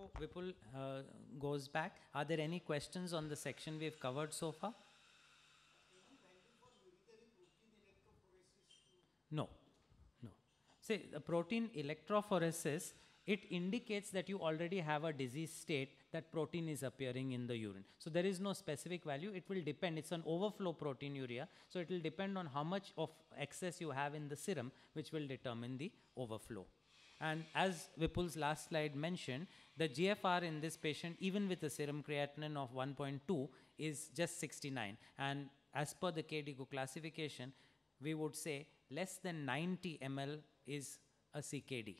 Now Vipul goes back. Are there any questions on the section we've covered so far? No, no. See, the protein electrophoresis, it indicates that you already have a disease state that protein is appearing in the urine. So there is no specific value. It will depend. It's an overflow proteinuria. So it will depend on how much of excess you have in the serum, which will determine the overflow. And as Vipul's last slide mentioned, the GFR in this patient, even with a serum creatinine of 1.2, is just 69. And as per the KDIGO classification, we would say less than 90 ml is a CKD.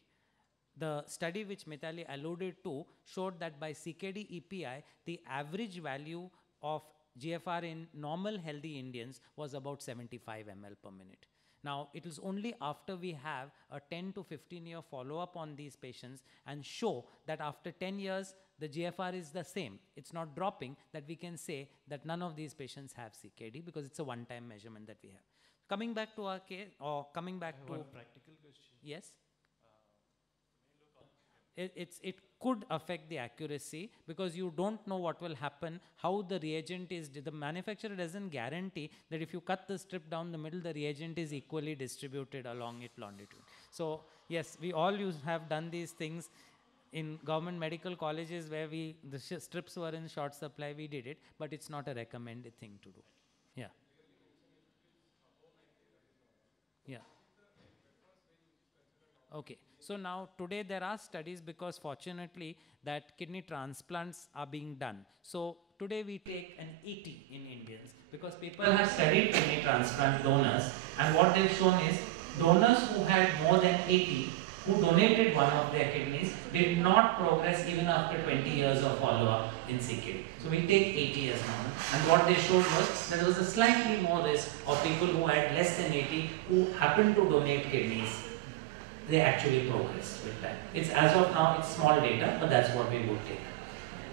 The study which Mithali alluded to showed that by CKD EPI, the average value of GFR in normal healthy Indians was about 75 ml per minute. Now, it is only after we have a 10 to 15 year follow-up on these patients and show that after 10 years, the GFR is the same, it's not dropping, that we can say that none of these patients have CKD because it's a one-time measurement that we have. Coming back to our case, or coming back to... One practical question. Yes? It could affect the accuracy because you don't know what will happen, how the reagent is, the manufacturer doesn't guarantee that if you cut the strip down the middle, the reagent is equally distributed along its longitude. So yes, we all have done these things in government medical colleges where the strips were in short supply, we did it, but it's not a recommended thing to do. Yeah. Yeah. Okay, so now today there are studies because fortunately that kidney transplants are being done. So today we take an 80 in Indians because people have studied kidney transplant donors, and what they've shown is donors who had more than 80 who donated one of their kidneys did not progress even after 20 years of follow-up in CKD. So we take 80 as normal, and what they showed was that there was a slightly more risk of people who had less than 80 who happened to donate kidneys. They actually progressed with that. It's as of now, it's small data, but that's what we would take.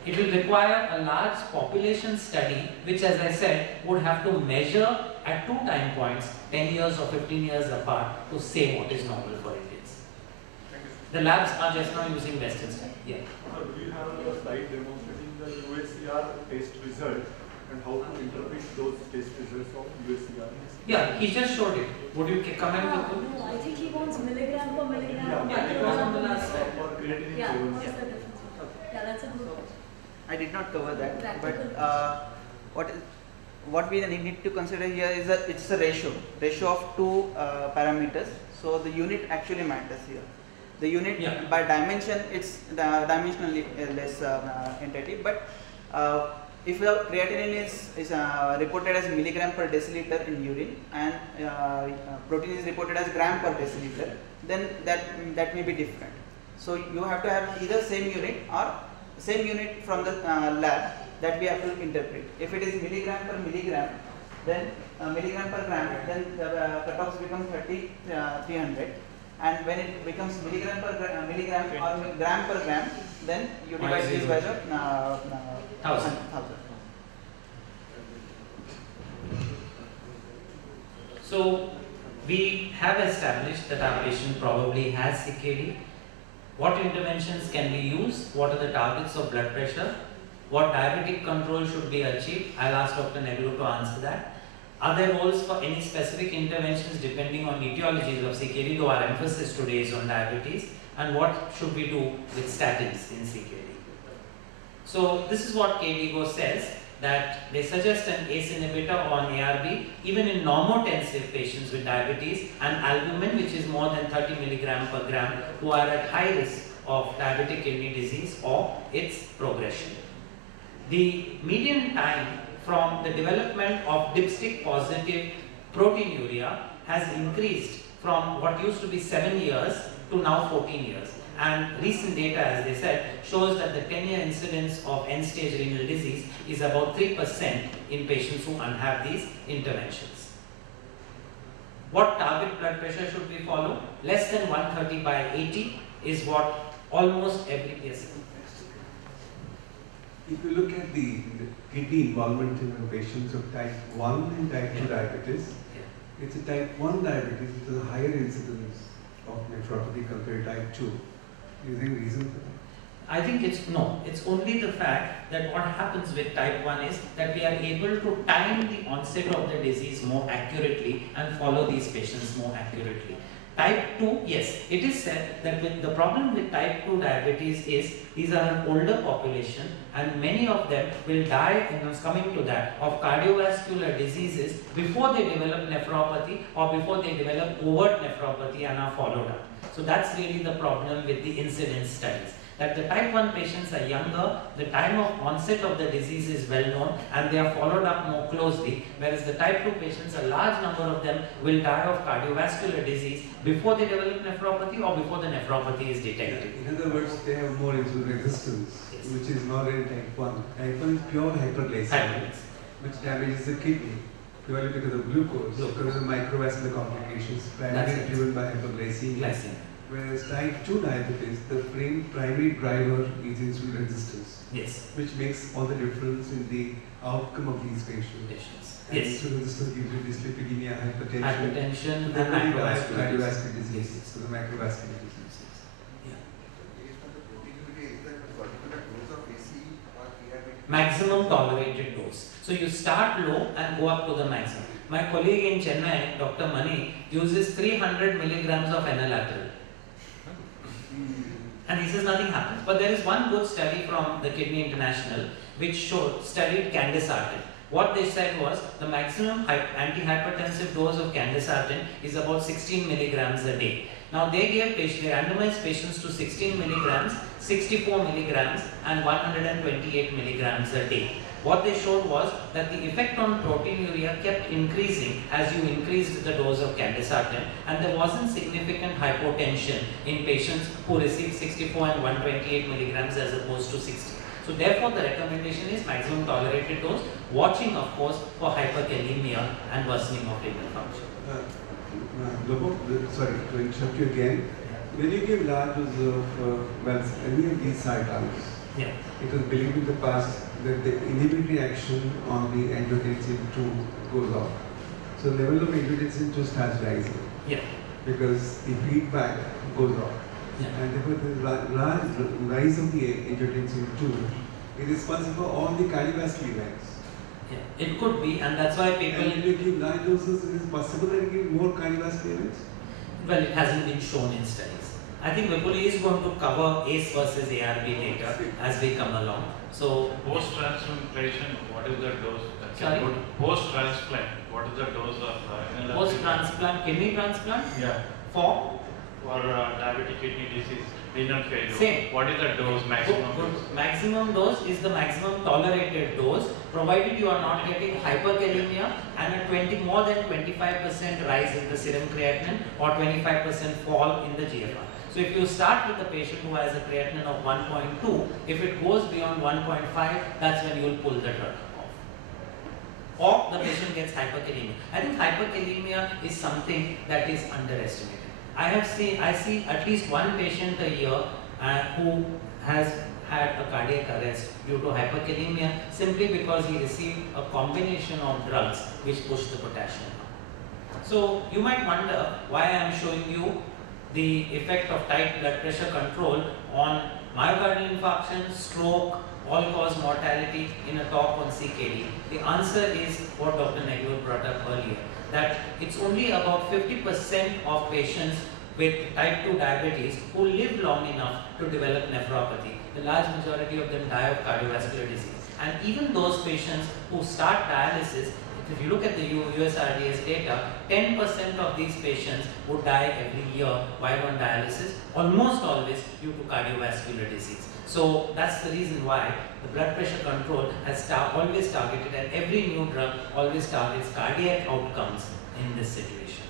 It will require a large population study, which, as I said, would have to measure at 2 time points, 10 years or 15 years apart, to say what is normal for Indians. The labs are just now using Western style. Yeah. Do you have a slide demonstrating the USCR test result and how to interpret those test results of USCR? Yeah, he just showed it. Would you comment? No, I think he wants milligram per milligram. Yeah, it was on the last slide. Yeah, what's the difference? Yeah, that's a good one. I did not cover that, Practical. but what we need to consider here is that it's a ratio of 2 parameters. So the unit actually matters here. The unit by dimension, it's dimensionally less entity, but if the creatinine is reported as milligram per deciliter in urine and protein is reported as gram per deciliter, then that may be different. So you have to have either same unit or same unit from the lab that we have to interpret. If it is milligram per milligram, then milligram per gram, then the cutoffs become 300. And when it becomes milligram per milligram or gram per gram, then you divide this by the 1000. So we have established that our patient probably has CKD. What interventions can we use? What are the targets of blood pressure? What diabetic control should be achieved? I'll ask Dr. Negru to answer that. Are there roles for any specific interventions depending on etiologies of CKD, though our emphasis today is on diabetes? And what should we do with statins in CKD? So this is what KDIGO says, that they suggest an ACE inhibitor or an ARB even in normotensive patients with diabetes and albumin, which is more than 30 milligram per gram, who are at high risk of diabetic kidney disease or its progression. The median time from the development of dipstick positive proteinuria has increased from what used to be 7 years to now 14 years. And recent data, as they said, shows that the 10-year incidence of end-stage renal disease is about 3% in patients who have these interventions. What target blood pressure should we follow? Less than 130 by 80 is what almost every patient. If you look at the kidney involvement in patients of type 1 and type 2 diabetes, it's a type 1 diabetes with a higher incidence of nephropathy compared to type 2. Is there any reason for that? I think it's no, it's only the fact that what happens with type 1 is that we are able to time the onset of the disease more accurately and follow these patients more accurately. Type 2, yes, it is said that the problem with type 2 diabetes is these are an older population and many of them will die, coming to that, of cardiovascular diseases before they develop nephropathy or before they develop overt nephropathy and are followed up. So that's really the problem with the incidence studies. That the type 1 patients are younger, the time of onset of the disease is well known and they are followed up more closely, whereas the type 2 patients, a large number of them will die of cardiovascular disease before they develop nephropathy or before the nephropathy is detected. In other words, they have more insulin resistance, yes, which is not in type 1. Type 1 is pure hyperglycemia, which damages the kidney purely because of glucose, because of microvascular complications, primarily driven by hyperglycemia. Whereas type 2 diabetes, the primary driver is insulin resistance. Yes. Which makes all the difference in the outcome of these patients. And yes. Insulin resistance gives you dyslipidemia, hypertension and cardiovascular disease. Yes. So the macrovascular disease. Maximum tolerated dose. So you start low and go up to the maximum. My colleague in Chennai, Dr. Mani, uses 300 milligrams of enalapril. And he says nothing happens. But there is one good study from the Kidney International which studied candesartan. What they said was the maximum antihypertensive dose of candesartan is about 16 milligrams a day. Now they randomized patients to 16 milligrams, 64 milligrams and 128 milligrams a day. What they showed was that the effect on proteinuria kept increasing as you increased the dose of candesartan, and there wasn't significant hypotension in patients who received 64 and 128 milligrams as opposed to 60. So therefore the recommendation is maximum tolerated dose, watching of course for hyperkalemia and worsening of renal function. Lobo, sorry to interrupt you again. When you give large doses of any of these cytokines, yeah, it was believed in the past that the inhibitory action on the angiotensin II goes off. So level of angiotensin II starts rising. Yeah. Because the feedback goes off. Yeah. And therefore the large rise of the angiotensin II is responsible for all the cardiovascular events. Yeah. It could be, and that's why people... And if you give large doses, it is possible that you give more cardiovascular events? Well, it hasn't been shown in studies. I think Vipuli is going to cover ACE versus ARB data as we come along. So, post-transplantation, what is the dose? Sorry? Post-transplant, what is the dose of post-transplant kidney transplant? Yeah. For diabetic kidney disease, renal failure. Same. What is the dose, maximum dose? Maximum dose is the maximum tolerated dose, provided you are not getting hyperkalemia and a more than 25% rise in the serum creatinine or 25% fall in the GFR. So if you start with a patient who has a creatinine of 1.2, if it goes beyond 1.5, that's when you will pull the drug off. Or the patient gets hyperkalemia. I think hyperkalemia is something that is underestimated. I see at least one patient a year who has had a cardiac arrest due to hyperkalemia simply because he received a combination of drugs which push the potassium up. So you might wonder why I am showing you the effect of tight blood pressure control on myocardial infarction, stroke, all-cause mortality in a talk on CKD. The answer is what Dr. Nagul brought up earlier, that it's only about 50% of patients with type 2 diabetes who live long enough to develop nephropathy. The large majority of them die of cardiovascular disease. And even those patients who start dialysis, if you look at the USRDS data, 10% of these patients would die every year while on dialysis, almost always due to cardiovascular disease. So that's the reason why the blood pressure control has always targeted, and every new drug always targets cardiac outcomes in this situation.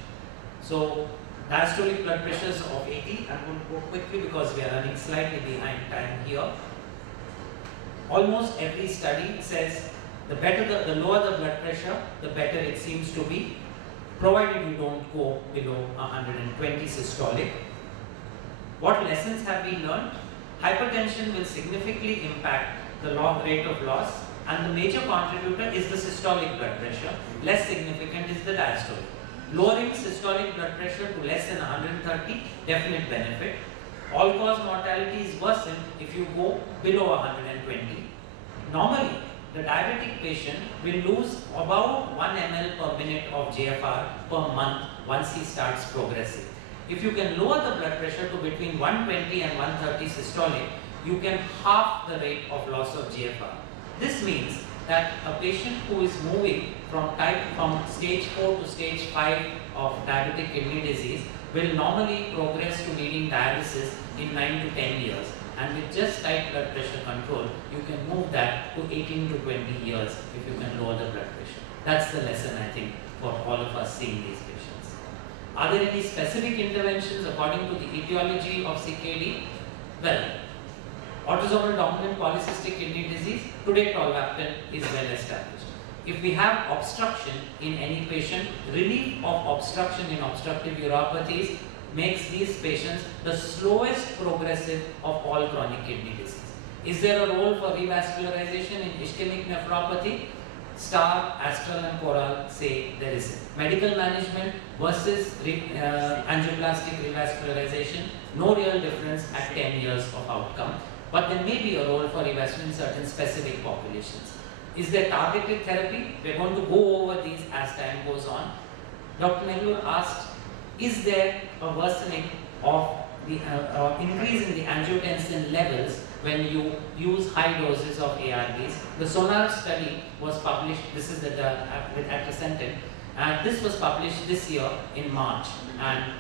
So diastolic blood pressures of 80, I'm going to go quickly because we are running slightly behind time here. Almost every study says the lower the blood pressure, the better it seems to be, provided you don't go below 120 systolic. What lessons have we learned? Hypertension will significantly impact the rate of loss, and the major contributor is the systolic blood pressure. Less significant is the diastolic. Lowering systolic blood pressure to less than 130, definite benefit. All-cause mortality is worsened if you go below 120. Normally, the diabetic patient will lose about 1 ml per minute of GFR per month once he starts progressing. If you can lower the blood pressure to between 120 and 130 systolic, you can half the rate of loss of GFR. This means that a patient who is moving from stage 4 to stage 5 of diabetic kidney disease will normally progress to needing dialysis in 9 to 10 years. And with just tight blood pressure control, you can move that to 18 to 20 years if you can lower the blood pressure. That's the lesson, I think, for all of us seeing these patients. Are there any specific interventions according to the etiology of CKD? Well, autosomal dominant polycystic kidney disease, today tolvaptan is well established. If we have obstruction in any patient, relief of obstruction in obstructive uropathies makes these patients the slowest progressive of all chronic kidney disease. Is there a role for revascularization in ischemic nephropathy? STAR, Astral and Coral say there is. Medical management versus angioplastic revascularization, no real difference at 10 years of outcome, but there may be a role for revascularization in certain specific populations. Is there targeted therapy? We are going to go over these as time goes on. Dr. Nellur asked, is there a worsening of the increase in the angiotensin levels when you use high doses of ARBs? The SONAR study was published, this is with atrasentan, and this was published this year in March, and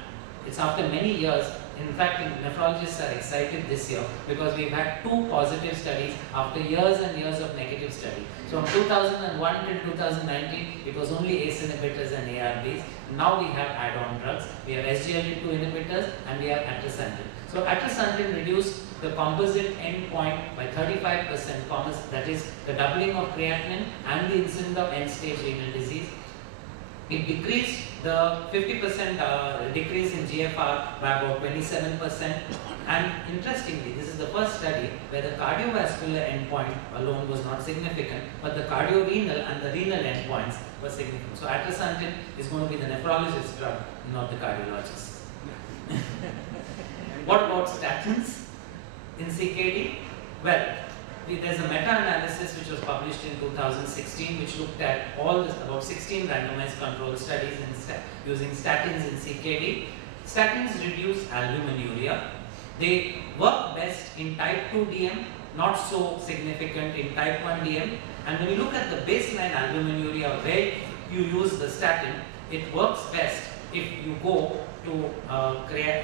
it's after many years. In fact, nephrologists are excited this year because we've had 2 positive studies after years and years of negative study. So from 2001 till 2019, it was only ACE inhibitors and ARBs. Now we have add-on drugs. We have SGLT2 inhibitors and we have atrasentan. So atrasentan reduced the composite endpoint by 35%, that is the doubling of creatinine and the incidence of end-stage renal disease. It decreased the 50% decrease in GFR by about 27%, and interestingly, this is the first study where the cardiovascular endpoint alone was not significant, but the cardiorenal and the renal endpoints were significant. So atrasentan is going to be the nephrologist's drug, not the cardiologist. What about statins in CKD? Well, there's a meta-analysis which was published in 2016 which looked at about 16 randomized control studies using statins in CKD. Statins reduce albuminuria. They work best in type 2 DM, not so significant in type 1 DM. And when you look at the baseline albuminuria where you use the statin, it works best if you go to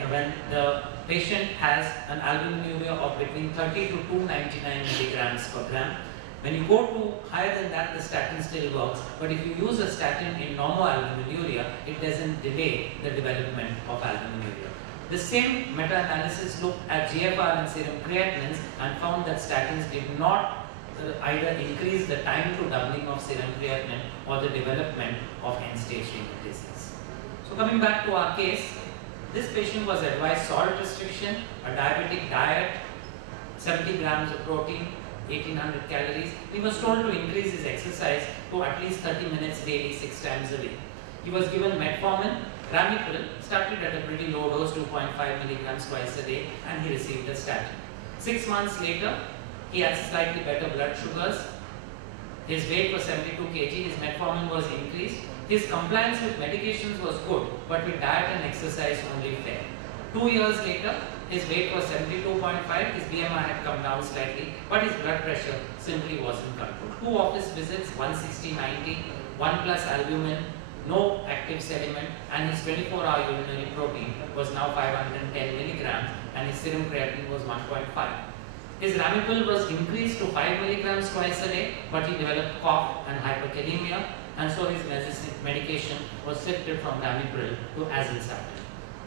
when the patient has an albuminuria of between 30 to 299 milligrams per gram. When you go to higher than that, the statin still works, but if you use a statin in normal albuminuria, it doesn't delay the development of albuminuria. The same meta-analysis looked at GFR and serum creatinines and found that statins did not either increase the time to doubling of serum creatinine or the development of end-stage renal disease. So coming back to our case, this patient was advised salt restriction, a diabetic diet, 70 grams of protein, 1800 calories. He was told to increase his exercise to at least 30 minutes daily, 6 times a week. He was given metformin, ramipril, started at a pretty low dose, 2.5 milligrams twice a day, and he received a statin. 6 months later, he had slightly better blood sugars. His weight was 72 kg, his metformin was increased. His compliance with medications was good, but with diet and exercise only fair. 2 years later, his weight was 72.5, his BMI had come down slightly, but his blood pressure simply wasn't controlled. 2 office visits, 160/90, 1 plus albumin, no active sediment, and his 24-hour urinary protein was now 510 milligrams, and his serum creatinine was 1.5. His ramipril was increased to 5 milligrams twice a day, but he developed cough and hyperkalemia, and so his medication was shifted from ramipril to azelsadin.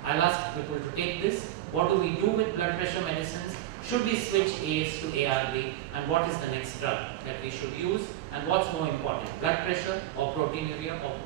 I'll ask people to take this. What do we do with blood pressure medicines? Should we switch ACE to ARB? And what is the next drug that we should use? And what's more important, blood pressure or proteinuria or